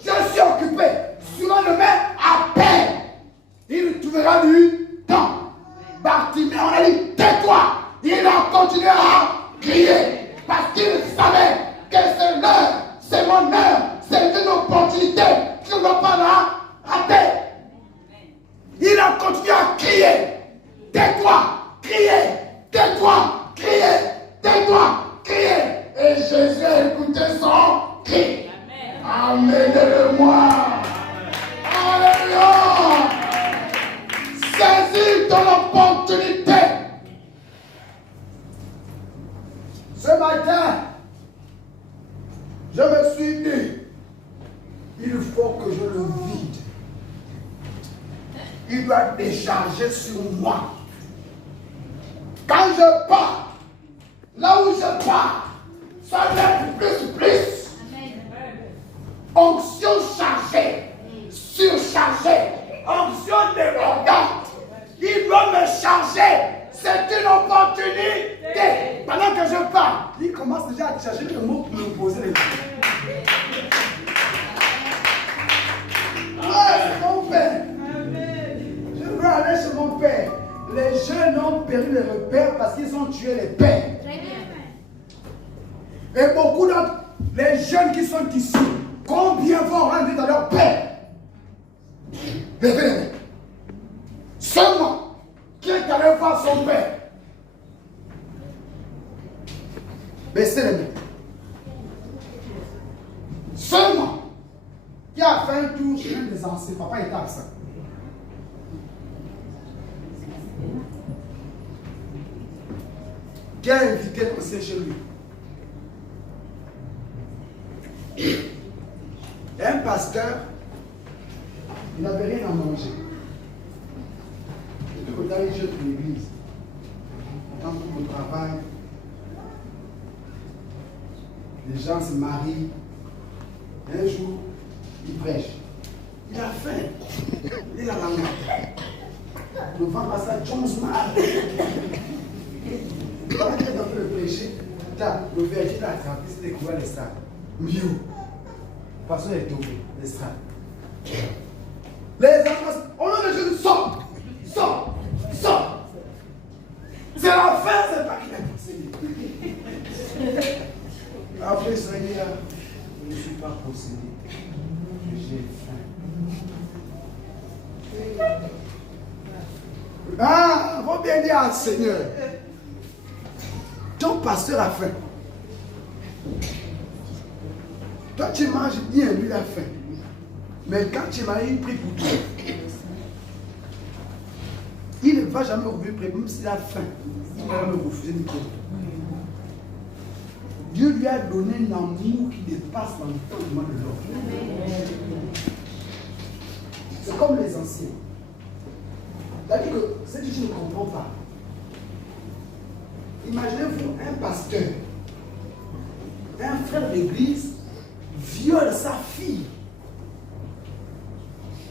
Je suis occupé. Souvent demain, appelle. Il trouvera du temps. Bartimée, on a dit, tais-toi. Il a continué à crier. Parce qu'il savait que c'est l'heure, c'est mon heure, c'est une opportunité qu'il ne va pas la rater. Il a continué à crier. Tais-toi, crier. Tais-toi, crier. Tais-toi, crier. Et Jésus a écouté son cri. Amenez-le-moi. Alléluia. Saisis ton opportunité. Ce matin, je me suis dit, il faut que je le vide. Il doit décharger sur moi. Quand je pars, Là où je pars, ça lève plus. Onction chargée, surchargée, onction débordante. Il doit me charger. C'est une opportunité. Pendant que je parle, il commence déjà à chercher le mot pour me poser les questions. C'est mon père. Je veux aller chez mon père. Les jeunes ont perdu les repères parce qu'ils ont tué les pères. Et beaucoup d'autres, les jeunes qui sont ici, combien vont rendre à leur père? Levez les mains. Seulement, qui est allé voir son père? Baissez les mains. Seulement, qui a fait un tour chez un des anciens? Papa était absent. Qui a invité l'ancien chez lui? Un pasteur, il n'avait rien à manger. Il faut aller jeune de l'église. Quand pour le travail, les gens se marient. Un jour, il prêche. Il a faim. Il a la main. Le vent passe à Jones mal. Quand il est dans le prêcher, le verger l'a attrapé, c'est découvert l'estrade. Mieux. Le pasteur est tombé, l'estrade. Les enfants, au nom de Jésus, sort. C'est la fin, c'est pas qu'il est possédé. Après, Seigneur, je ne suis pas possédé. J'ai faim. Ah, faut bien dire à Seigneur. Ton pasteur a faim. Toi, tu manges bien, lui, il a faim. Mais quand tu m'as eu, il prie pour toi. Il ne va jamais refuser prier, même s'il a faim. Il ne va jamais refuser de prier. Dieu lui a donné un amour qui dépasse l'entendement de l'homme. C'est comme les anciens. C'est-à-dire que ce que tu ne comprends pas. Imaginez-vous un pasteur, un frère d'église viole sa fille.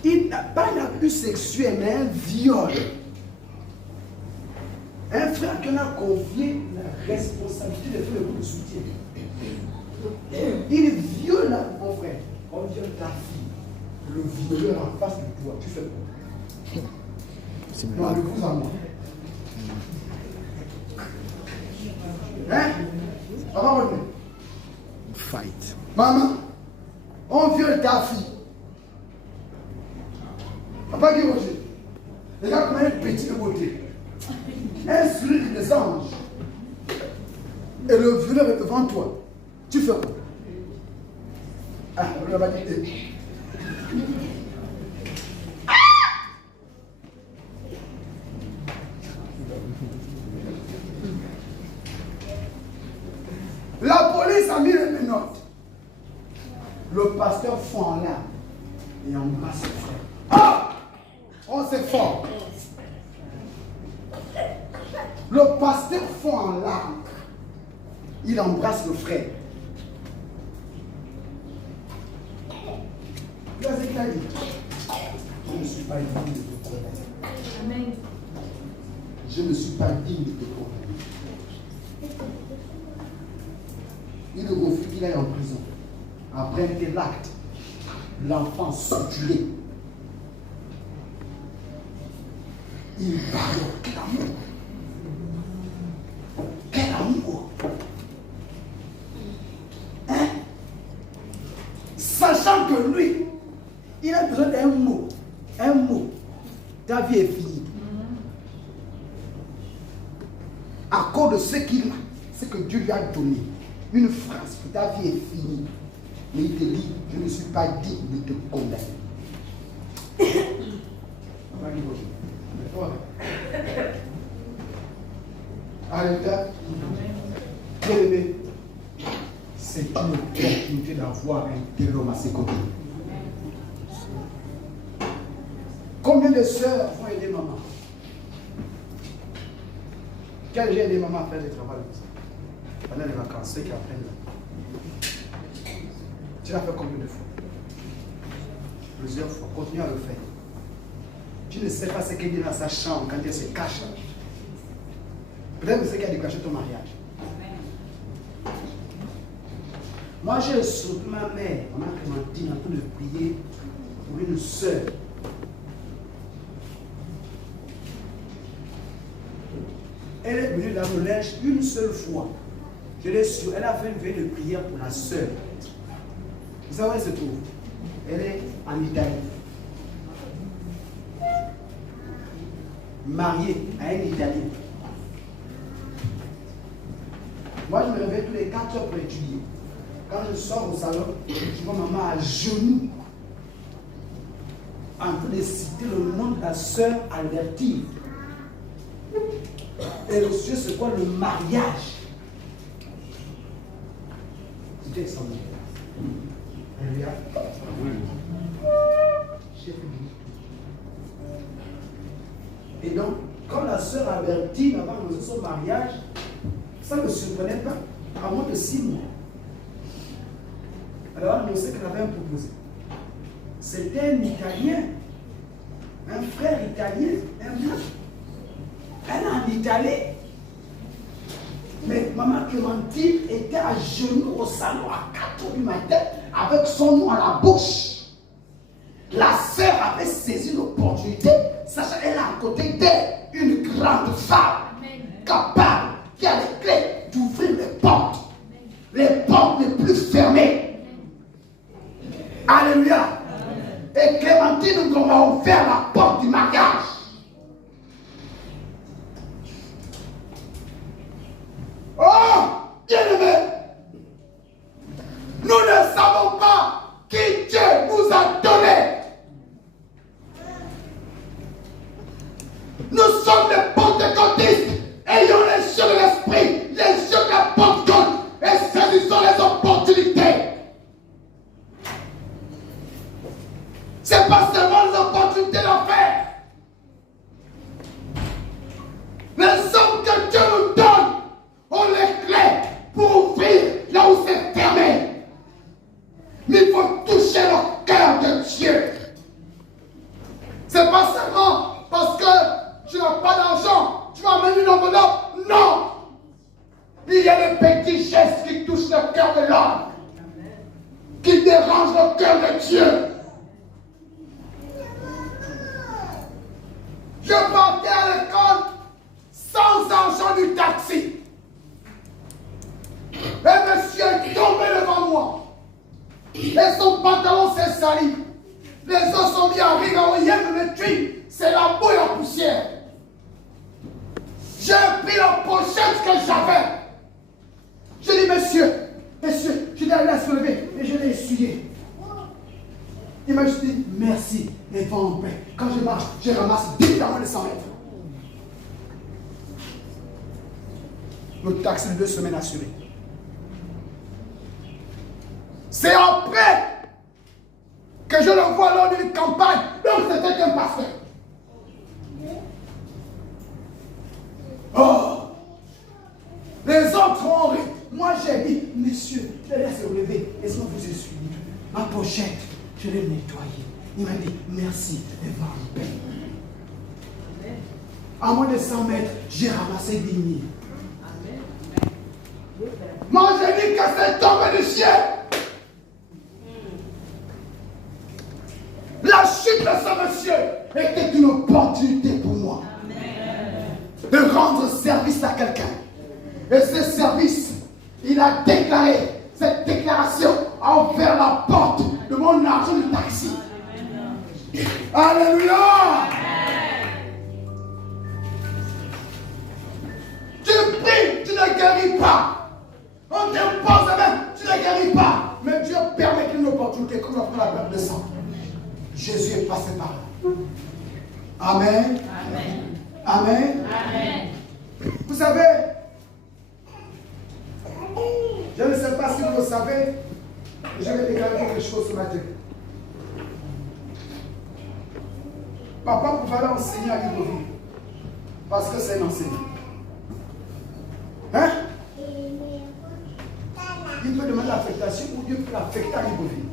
Il n'a pas un abus sexuel, mais un viol. Un frère qui a confié la responsabilité de faire le coup de soutien. Il viole mon frère. On viole ta fille. Le violeur en face de toi. Tu fais quoi? Non, le vous à moi. Hein? On va revenir. Fight. Maman, on viole ta fille. Papa qui Roger. Regarde comment elle est petite de beauté. Un sourire des anges. Et le violeur est devant toi. Tu fais quoi? Ah, on va dire. La police a mis les menottes. Le pasteur fond en larmes et embrasse son frère. Ah! Oh, c'est fort. Le pasteur fond en larmes. Il embrasse le frère. Qu'est-ce qu'il a dit? Je ne suis pas digne de te condamner. Amen. Je ne suis pas digne de te condamner. Il refuse qu'il aille en prison. Après un tel acte, l'enfant tué. Il parle. Quel amour! Quel amour! Hein? Sachant que lui, il a besoin d'un mot. Un mot. Ta vie est finie. À cause de ce qu'il a, ce que Dieu lui a donné. Une phrase que ta vie est finie. Mais il te dit, je ne suis pas digne de te condamner. Alléluia. Bien-aimé, c'est une opportunité d'avoir un tel homme à ses côtés. Combien de sœurs vont aider maman? Quel j'ai aidé maman à faire des travaux comme ça? pendant les vacances, ceux qui apprennent là. Tu l'as fait combien de fois? Plusieurs fois. Continue à le faire. Tu ne sais pas ce qu'il dit dans sa chambre quand elle se cache là. Peut-être que c'est qui a déclenché ton mariage. Moi, j'ai surtout ma mère, maman Clémentine, en train de prier pour une sœur. Elle est venue dans le linge une seule fois. Je l'ai su, elle a fait une veille de prière pour la sœur. Vous savez où elle se trouve? Elle est en Italie. Mariée à un Italien. Moi, je me réveille tous les 4 heures pour étudier. Quand je sors au salon, je vois maman à genoux, en train de citer le nom de la sœur Albertine. Et le sujet, c'est quoi? Le mariage. C'était extraordinaire. Alléluia. Et donc, quand la sœur Albertine avait annoncé son mariage, ça ne me surprenait pas, à moins de 6 mois. Alors, on sait qu'elle avait un proposé. C'était un Italien, un frère italien, un blanc. Elle est en Italie. Mais maman Clémentine était à genoux au salon à 4 heures du matin avec son nom à la bouche. La sœur avait saisi l'opportunité, sachant qu'elle a à côté d'elle une grande femme capable, qui a les clés d'ouvrir les portes les plus fermées. Alléluia. Et Clémentine nous a ouvert la porte du mariage. Oh, bien-aimés, nous ne savons pas qui Dieu nous a donné. Nous sommes des pentecôtistes ayant les yeux de l'esprit, les yeux de la Pentecôte et saisissons les opportunités. C'est pas seulement les opportunités d'affaires. Les hommes que Dieu nous donne ont les clés pour ouvrir là où c'est fermé. Mais il faut toucher le cœur de Dieu. C'est pas seulement parce que tu n'as pas d'argent, tu vas amener une enveloppe. Non! Il y a des petits gestes qui touchent le cœur de l'homme, qui dérangent le cœur de Dieu. Je partais à l'école sans argent du taxi. Un monsieur est tombé devant moi. Et son pantalon s'est sali. Les autres sont mis à rire. Il y a me tue. C'est la boue et la poussière. J'ai pris la pochette que j'avais. Je dis, monsieur, je l'ai allé à se lever et je l'ai essuyé. Il m'a juste dit, merci et va en paix. Quand je marche, je ramasse différemment les 100 mètres. Le taxi de 2 semaines assuré. C'est après que je le vois lors d'une campagne. Donc c'était un pasteur. Oh! Les autres ont ri. Moi j'ai dit, monsieur, laissez se relever. Laissez-moi vous essuyer. Ma pochette, je l'ai nettoyée. Il m'a dit, merci, et va en paix. À moins de 100 mètres, j'ai ramassé 10 000. Moi j'ai dit que c'est tombé du ciel. La chute de ce monsieur était une opportunité pour moi. De rendre service à quelqu'un. Et ce service, il a déclaré, cette déclaration a ouvert la porte de mon argent du taxi. Alléluia! Tu pries, tu ne guéris pas. On t'impose la main, tu ne guéris pas. Mais Dieu permet une opportunité comme après la perte de sang. Jésus est passé par là. Amen. Amen. Amen. Amen. Vous savez, je ne sais pas si vous le savez, je vais déclarer quelque chose ce matin. Papa pouvait aller enseigner à Libreville parce que c'est un enseignant. Hein? il peut demander l'affectation ou Dieu peut l'affecter à Libreville.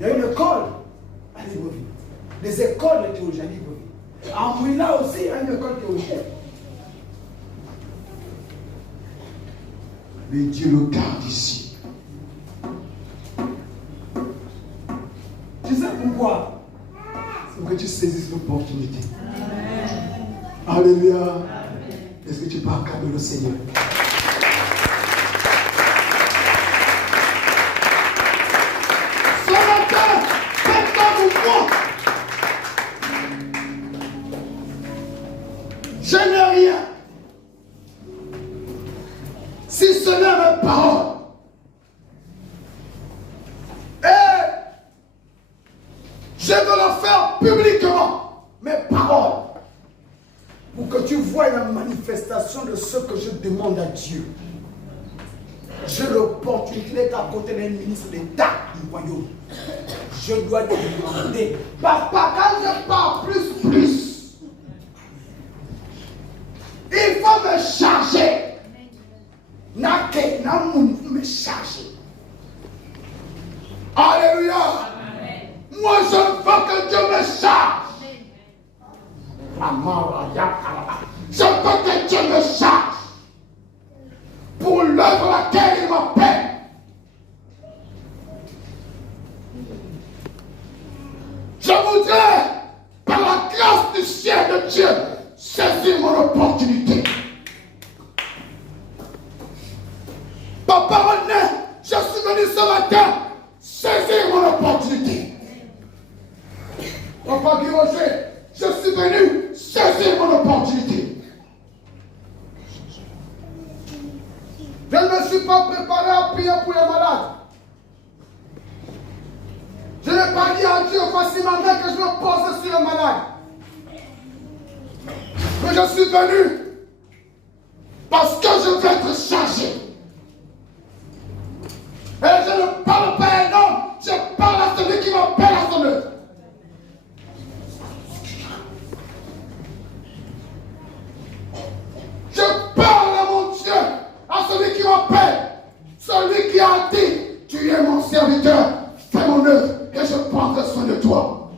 Il y a une école à Libreville. Des écoles de théologie à Libreville. À Mouina aussi, il y a une école théologique. Mais Dieu le garde ici. Tu sais pourquoi? C'est pour que tu saisisses l'opportunité. Alléluia. Est-ce que tu peux acclamer le Seigneur? Ce matin, faites comme moi. Je n'ai rien. Si ce n'est mes paroles. Et je veux le faire publiquement, mes paroles. Pour que tu vois la manifestation de ce que je demande à Dieu. J'ai l'opportunité d'être à côté d'un ministre d'État du royaume. Je dois lui demander, papa, quand je parle plus, il faut me charger. Me charger. Alléluia. Moi, je veux que Dieu me charge. Je veux que Dieu me charge pour l'œuvre à laquelle il m'appelle. Je voudrais, par la grâce du ciel de Dieu, saisir mon opportunité. Papa René, je suis venu ce matin saisir mon opportunité. Papa Guy Roger, je suis venu saisir mon opportunité. Je ne me suis pas préparé à prier pour les malades. Je n'ai pas dit à Dieu facilement que je me pose sur les malades. Mais je suis venu parce que je veux être chargé. Et je ne parle pas à un homme, je parle à celui qui m'appelle à son œuvre. Je parle à mon Dieu, à celui qui m'appelle, celui qui a dit, tu es mon serviteur, fais mon œuvre et je prendrai soin de toi.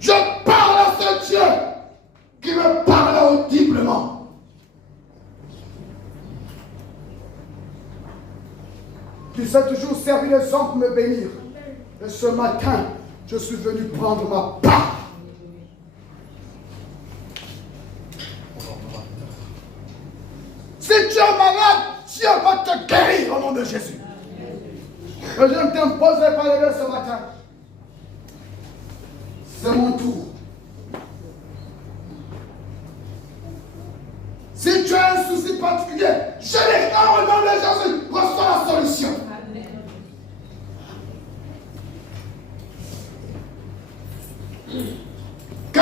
Je parle à ce Dieu qui me parle audiblement. Tu sais toujours servir les hommes pour me bénir. Et ce matin, je suis venu prendre ma part. Si tu es malade, Dieu va te guérir au nom de Jésus. Et je ne t'imposerai pas lever ce matin. C'est mon tour. Si tu as un souci particulier, je déclare au nom de Jésus, reçois la solution. Que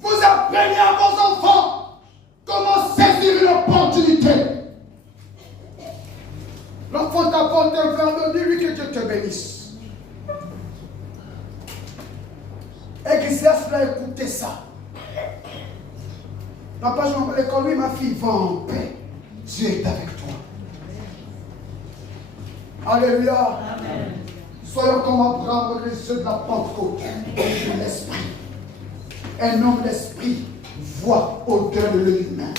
vous appreniez à vos enfants comment saisir une opportunité. L'enfant t'apporte un verre de lui, que Dieu te bénisse. Ecclésiaste l'a écouté ça. La page de l'école, lui, ma fille, va en paix. Dieu est avec toi. Alléluia. Amen. Soyons comme Abraham, les yeux de la Pentecôte, de l'esprit. Un homme d'esprit voit au-delà de l'œil humain.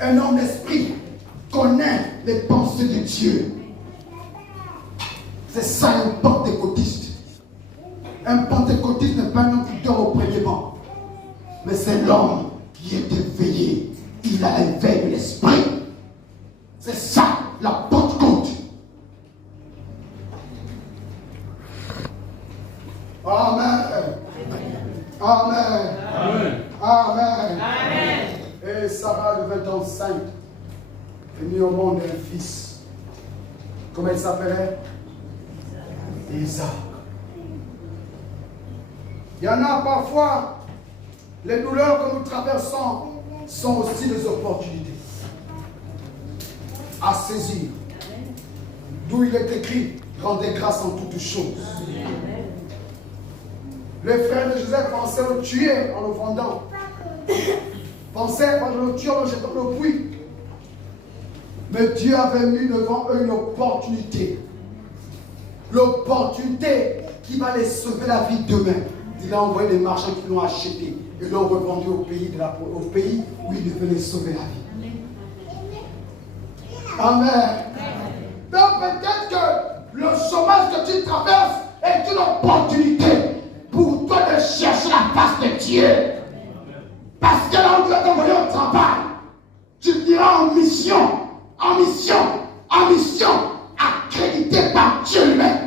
Un homme d'esprit connaît les pensées de Dieu. C'est ça un pentecôtiste. Un pentecôtiste n'est pas un homme qui dort au premier banc. Mais c'est l'homme qui est éveillé. Il a l'éveil de l'esprit. C'est ça, la Pentecôte. Amen. Amen. Amen. Amen. Amen. Et Sarah devait enceinte et mis au monde un fils. Comment il s'appelait? Isaac. Il y en a parfois, les douleurs que nous traversons sont aussi des opportunités à saisir. D'où il est écrit, rendez grâce en toutes choses. Les frères de Joseph pensaient le tuer en le vendant. Pensaient le tuer en le jetant dans le puits. Mais Dieu avait mis devant eux une opportunité. L'opportunité qui va les sauver la vie demain. Il a envoyé des marchands qui l'ont acheté et l'ont revendu au pays où il devait les sauver la vie. Amen. Donc peut-être que le chômage que tu traverses est une opportunité pour toi de chercher la face de Dieu. Parce que là où Dieu t'a envoyé au travail, tu iras en mission, accrédité par Dieu lui-même.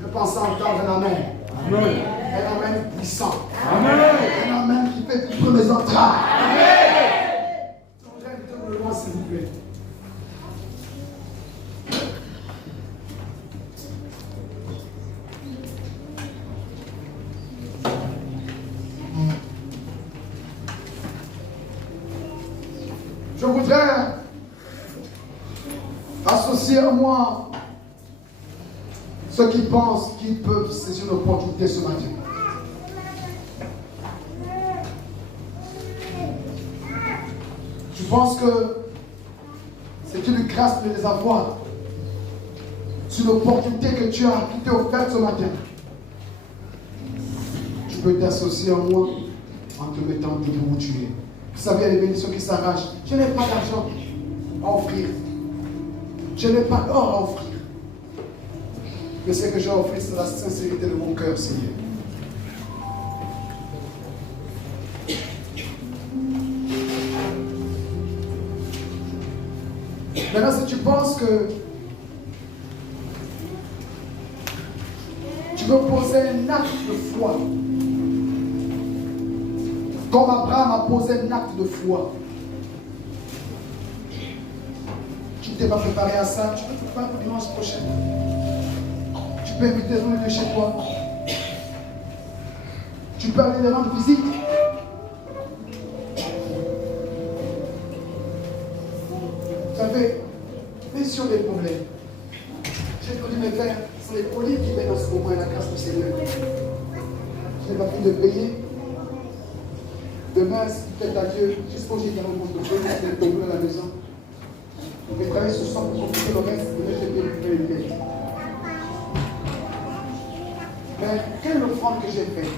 Je pense entendre un amen. Amen. Un amen puissant. Amen. Un amen qui fait vivre mes entrailles. Amen. Je voudrais inviter le loin, s'il vous plaît. Je voudrais associer à moi ceux qui pensent qu'ils peuvent saisir une opportunité ce matin. Je pense que c'est une grâce de les avoir. C'est une opportunité que tu as qui t'est offerte ce matin. Tu peux t'associer à moi en te mettant debout où tu es. Vous savez, il y a des bénédictions qui s'arrachent. Je n'ai pas d'argent à offrir. Je n'ai pas d'or à offrir. Mais ce que j'ai offert, c'est la sincérité de mon cœur, Seigneur. Maintenant, si tu penses que tu veux poser un acte de foi, comme Abraham a posé un acte de foi, tu ne t'es pas préparé à ça, tu peux te préparer pour dimanche prochain. Tu peux inviter les gens de chez toi. Tu peux aller les rendre visite. Vous savez, mais sur les problèmes, j'ai connu mes pères, c'est les problèmes qui viennent en ce moment à la grâce du Seigneur. Je n'ai pas fini de payer. Demain, si peut-être à Dieu, jusqu'au j'ai 40 de feu, je vais tomber à la maison. Je vais travailler sur ça pour compliquer le reste, et je vais récupérer une dette. Mais quelle offrande que j'ai faite?